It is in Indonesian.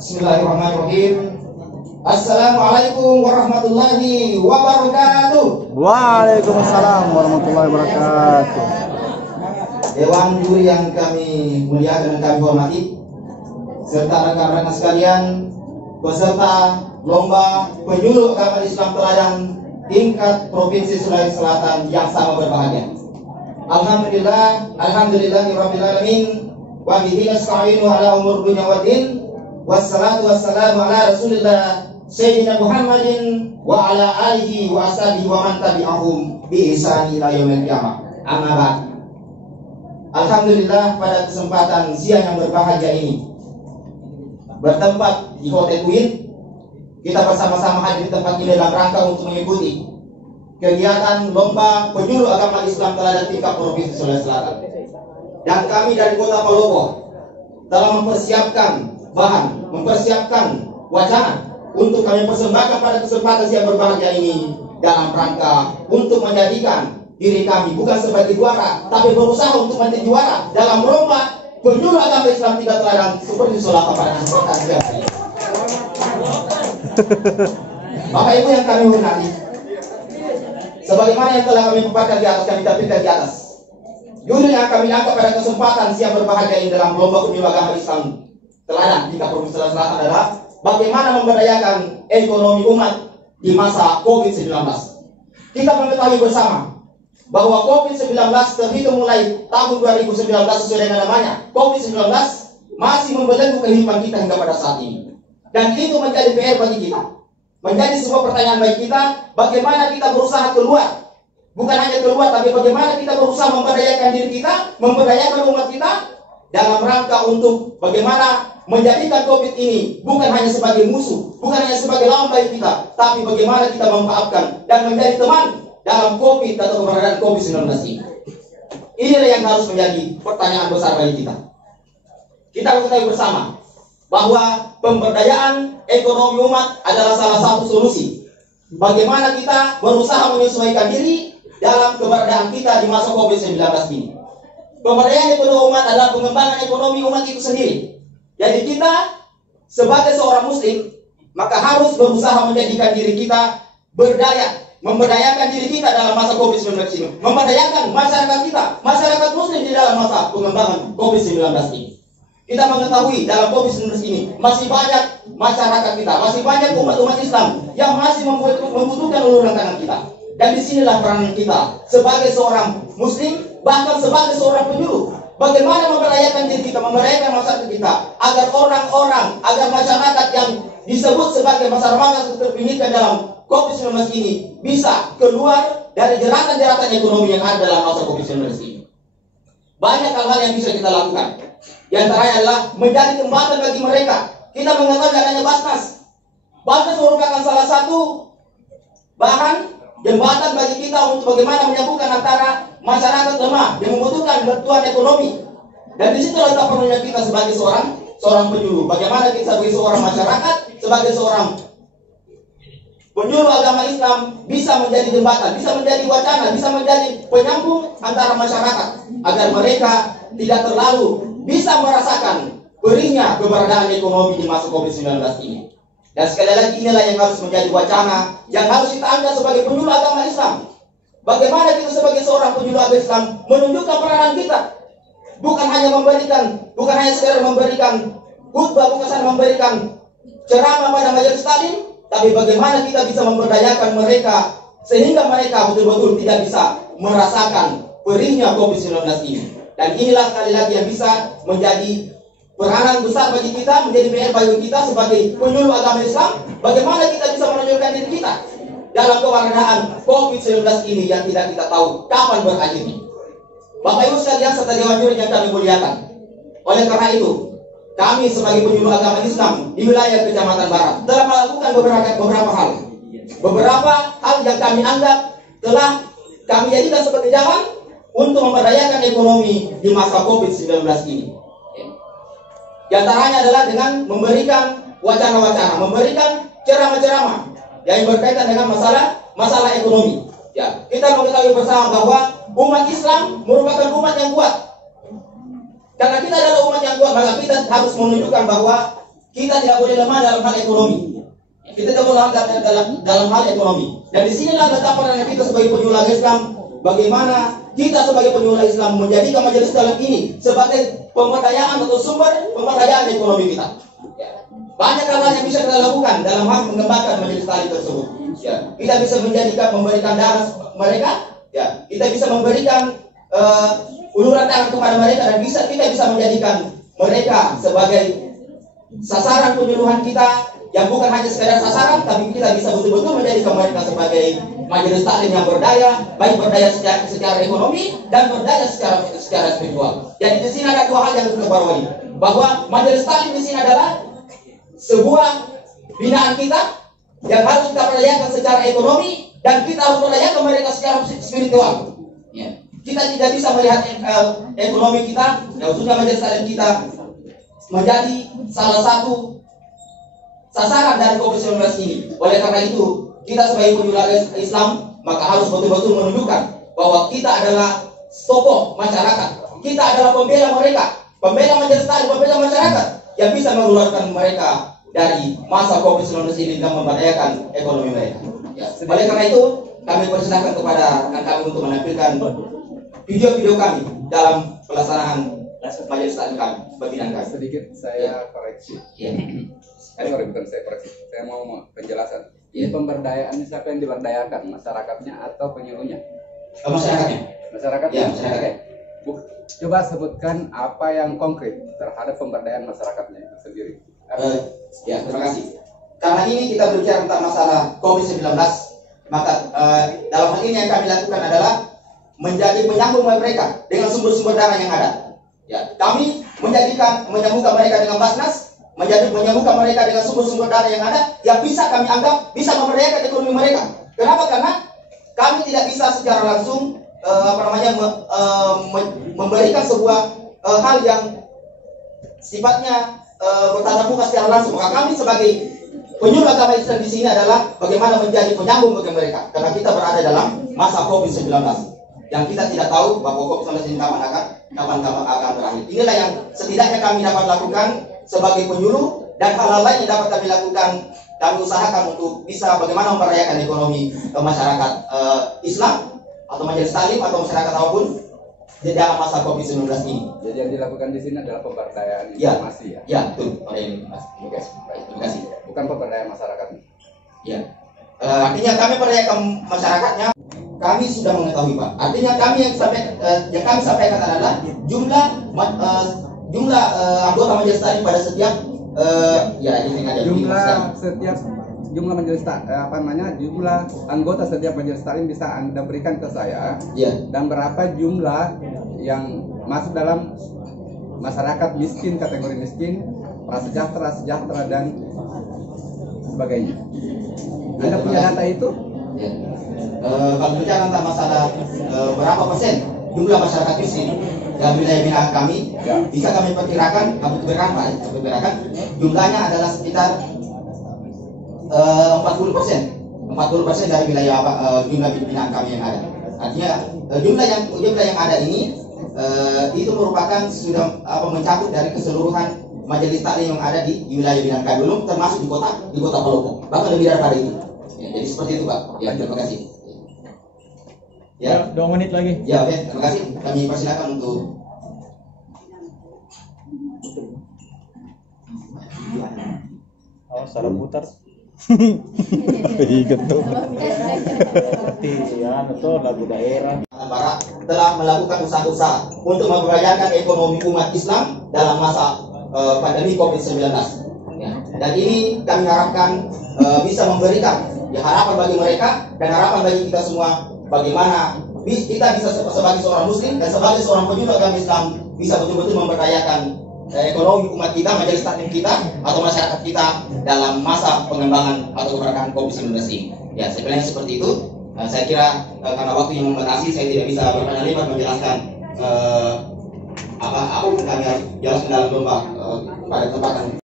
Bismillahirrahmanirrahim. Assalamualaikum warahmatullahi wabarakatuh. Waalaikumsalam warahmatullahi wabarakatuh. Dewan juri yang kami muliakan dan kami hormati, serta rekan-rekan sekalian, peserta lomba penyuluh agama Islam teladan tingkat Provinsi Sulawesi Selatan yang sama berbahagia. Alhamdulillahirabbil alamin wa bihi nasta'inu ala umur dunya waddin. Wassalatu wassalamu ala Rasulillah Sayyidina Muhammadin wa ala alihi wa ashabihi wa man tabi'ahum bi ihsan ila yaumil qiyamah. Amma ba'd. Alhamdulillah, pada kesempatan siang yang berbahagia ini bertempat di Hotel Queen, kita bersama-sama hadir di tempat ini dalam rangka untuk mengikuti kegiatan lomba penyuluh agama Islam teladan tingkat Provinsi Sulawesi Selatan. Dan kami dari Kota Palopo telah mempersiapkan bahan, mempersiapkan wacana untuk kami persembahkan pada kesempatan siang berbahagia ini dalam rangka untuk menjadikan diri kami bukan sebagai juara, tapi berusaha untuk menjadi juara dalam lomba penyuluh agama Islam tingkat teladan seperti Sulawesi pada kesempatan siang ini. Bapak Ibu yang kami hormati, sebagaimana yang telah kami paparkan di atas, kami tampilkan di atas, judul yang kami angkat pada kesempatan siang berbahagia ini dalam lomba penyuluh agama Islam teladan tingkat Provinsi Sulawesi Selatan adalah bagaimana memberdayakan ekonomi umat di masa COVID-19. Kita mengetahui bersama bahwa COVID-19 terhitung mulai tahun 2019 sesuai dengan namanya, COVID-19 masih membelenggu kehidupan kita hingga pada saat ini. Dan itu menjadi PR bagi kita, menjadi sebuah pertanyaan bagi kita, bagaimana kita berusaha keluar. Bukan hanya keluar, tapi bagaimana kita berusaha memberdayakan diri kita, memberdayakan umat kita dalam rangka untuk bagaimana menjadikan COVID ini bukan hanya sebagai musuh, bukan hanya sebagai lawan bagi kita, tapi bagaimana kita memanfaatkan dan menjadi teman dalam COVID atau keberadaan COVID-19 ini. Inilah yang harus menjadi pertanyaan besar bagi kita. Kita ketahui bersama bahwa pemberdayaan ekonomi umat adalah salah satu solusi. Bagaimana kita berusaha menyesuaikan diri dalam keberadaan kita di masa COVID-19 ini. Pemberdayaan ekonomi umat adalah pengembangan ekonomi umat itu sendiri. Jadi kita sebagai seorang muslim maka harus berusaha menjadikan diri kita berdaya, memberdayakan diri kita dalam masa COVID-19 ini, memberdayakan masyarakat kita, masyarakat muslim di dalam masa pengembangan COVID-19 ini. Kita mengetahui dalam COVID-19 ini masih banyak masyarakat kita, masih banyak umat-umat Islam yang masih membutuhkan uluran tangan kita. Dan disinilah peranan kita sebagai seorang muslim, bahkan sebagai seorang penyuluh. Bagaimana memberdayakan diri kita, memberdayakan masyarakat kita, agar orang-orang, agar masyarakat yang disebut sebagai masyarakat terpinggirkan dalam COVID-19 ini bisa keluar dari jeratan-jeratan ekonomi yang ada dalam masa COVID-19 ini. Banyak hal-hal yang bisa kita lakukan. Di antaranya adalah menjadi jembatan bagi mereka. Kita mengatakan adanya Basnas. Basnas merupakan salah satu bahan jembatan bagi kita untuk bagaimana menyambungkan antara masyarakat lemah yang membutuhkan bantuan ekonomi. Dan di situ letak perannya kita sebagai seorang penyuluh. Bagaimana kita sebagai seorang masyarakat, sebagai seorang penyuluh agama Islam bisa menjadi jembatan, bisa menjadi wacana, bisa menjadi penyambung antara masyarakat agar mereka tidak terlalu bisa merasakan perihnya keberadaan ekonomi di masa COVID-19 ini. Dan sekali lagi inilah yang harus menjadi wacana yang harus kita angkat sebagai penyuluh agama Islam. Bagaimana kita sebagai seorang penyuluh agama Islam menunjukkan peranan kita, bukan hanya sekedar memberikan khutbah, bukan hanya memberikan ceramah pada majelis taklim, tapi bagaimana kita bisa memberdayakan mereka sehingga mereka betul-betul tidak bisa merasakan perihnya COVID-19 ini. Dan inilah sekali lagi yang bisa menjadi peranan besar bagi kita, menjadi PR bagi kita sebagai penyuluh agama Islam. Bagaimana kita bisa menunjukkan diri kita dalam keberadaan COVID-19 ini yang tidak kita tahu kapan berakhirnya. Bapak Ibu sekalian serta dewan juri yang kami muliakan, oleh karena itu kami sebagai penyuluh agama Islam di wilayah Kecamatan Barat telah melakukan beberapa hal yang kami anggap telah kami jadikan seperti jalan untuk memberdayakan ekonomi di masa COVID-19 ini. Di antaranya adalah dengan memberikan wacana-wacana, memberikan ceramah-ceramah yang berkaitan dengan masalah ekonomi. Ya, kita mengetahui bersama bahwa umat Islam merupakan umat yang kuat. Karena kita adalah umat yang kuat, maka kita harus menunjukkan bahwa kita tidak boleh lemah dalam hal ekonomi. Kita tidak boleh dalam hal ekonomi. Dan di sinilah letak peranan kita sebagai penyuluh Islam. Bagaimana kita sebagai penyuluh Islam menjadikan majelis taklim ini sebagai pemberdayaan atau sumber pemberdayaan ekonomi kita. Banyak hal yang bisa kita lakukan dalam hal mengembangkan majelis taklim tersebut. Kita bisa memberikan darah mereka. Kita bisa memberikan uluran tangan kepada mereka, dan kita bisa menjadikan mereka sebagai sasaran penyuluhan kita, yang bukan hanya sekedar sasaran, tapi kita bisa betul-betul menjadikan mereka sebagai majelis taklim yang berdaya, baik berdaya secara ekonomi dan berdaya secara spiritual. Jadi di sini ada dua hal yang harus kita bawahi, bahwa majelis taklim di sini adalah sebuah binaan kita yang harus kita berdayakan secara ekonomi, dan kita harus berdayakan mereka secara spiritual. Kita tidak bisa melihat ekonomi kita, khususnya majelis taklim kita, menjadi salah satu sasaran dari COVID-19 ini. Oleh karena itu, kita sebagai penyuluh Islam maka harus betul-betul menunjukkan bahwa kita adalah tokoh masyarakat. Kita adalah pembela mereka, pembela majelis taklim, pembela masyarakat yang bisa mengeluarkan mereka dari masa COVID-19 ini dan memberdayakan ekonomi mereka. Oleh karena itu, kami persilakan kepada rekan kami untuk menampilkan video-video kami dalam pelaksanaan majelis taklim kami, pembinaan kami. Sedikit saya koreksi. Sorry, bukan saya koreksi. Saya mau penjelasan. Ini pemberdayaannya siapa yang diberdayakan? Masyarakatnya atau penyuluhnya? Masyarakatnya. Masyarakatnya. Masyarakatnya. Coba sebutkan apa yang konkret terhadap pemberdayaan masyarakatnya itu sendiri. Terima kasih. Karena ini kita berbicara tentang masalah COVID-19, maka dalam hal ini yang kami lakukan adalah menjadi penyambung mereka dengan sumber-sumber dana yang ada. Kami menyambungkan mereka dengan Basnas, menyambungkan mereka dengan sumber-sumber dana yang ada, yang bisa kami anggap bisa memberdayakan ekonomi mereka. Kenapa? Karena kami tidak bisa secara langsung memberikan sebuah hal yang sifatnya bertatap muka secara langsung. Maka kami sebagai penyuluh agama Islam di sini adalah bagaimana menjadi penyambung bagi mereka, karena kita berada dalam masa COVID-19 yang kita tidak tahu bahwa COVID-19 ini kapan akan berakhir. Inilah yang setidaknya kami dapat lakukan sebagai penyuluh, dan hal-hal lain yang dapat kami lakukan, kami usahakan untuk bisa bagaimana memberdayakan ekonomi masyarakat Islam atau majelis taklim atau masyarakat apapun di dalam masa COVID-19 ini. Jadi yang dilakukan di sini adalah pemberdayaan informasi ya? Ya, betul. Oke, terima kasih. Bukan pemberdayaan masyarakatnya. Ya. Artinya kami memberdayakan masyarakatnya. Kami sudah mengetahui, Pak. Artinya kami yang kami sampaikan adalah jumlah anggota majelis taklim pada setiap jumlah majelis jumlah anggota setiap majelis taklim bisa Anda berikan ke saya. Dan berapa jumlah yang masuk dalam masyarakat miskin, kategori miskin, prasejahtera, sejahtera, dan sebagainya. Anda punya data itu? Kalau bicara tentang masalah berapa persen jumlah masyarakat miskin dalam wilayah binaan kami, bisa kami perkirakan jumlahnya adalah sekitar 40% dari wilayah jumlah binaan kami yang ada. Artinya jumlah yang ada ini itu merupakan sudah mencakup dari keseluruhan majelis taklim yang ada di wilayah binaan kami, belum termasuk di kota Palopo, bahkan lebih daripada itu. Jadi seperti itu, Pak. Terima kasih. 2 menit lagi. Oke, terima kasih. Kami persilakan untuk salah putar. Ingat tuh. Betul lagu daerah. Barat telah melakukan usaha-usaha untuk memberdayakan ekonomi umat Islam dalam masa pandemi COVID-19. Dan ini kami harapkan bisa memberikan harapan bagi mereka dan harapan bagi kita semua, bagaimana kita bisa sebagai seorang muslim dan sebagai seorang penyuluh agama Islam bisa betul-betul memberdayakan ekonomi umat kita, majelis taklim kita atau masyarakat kita dalam masa pengembangan atau keberadaan COVID-19 ini. Sebenarnya seperti itu. Saya kira karena waktu yang membatasi, saya tidak bisa berpanjang lebar menjelaskan apa yang kami harus jelaskan dalam lomba pada kesempatan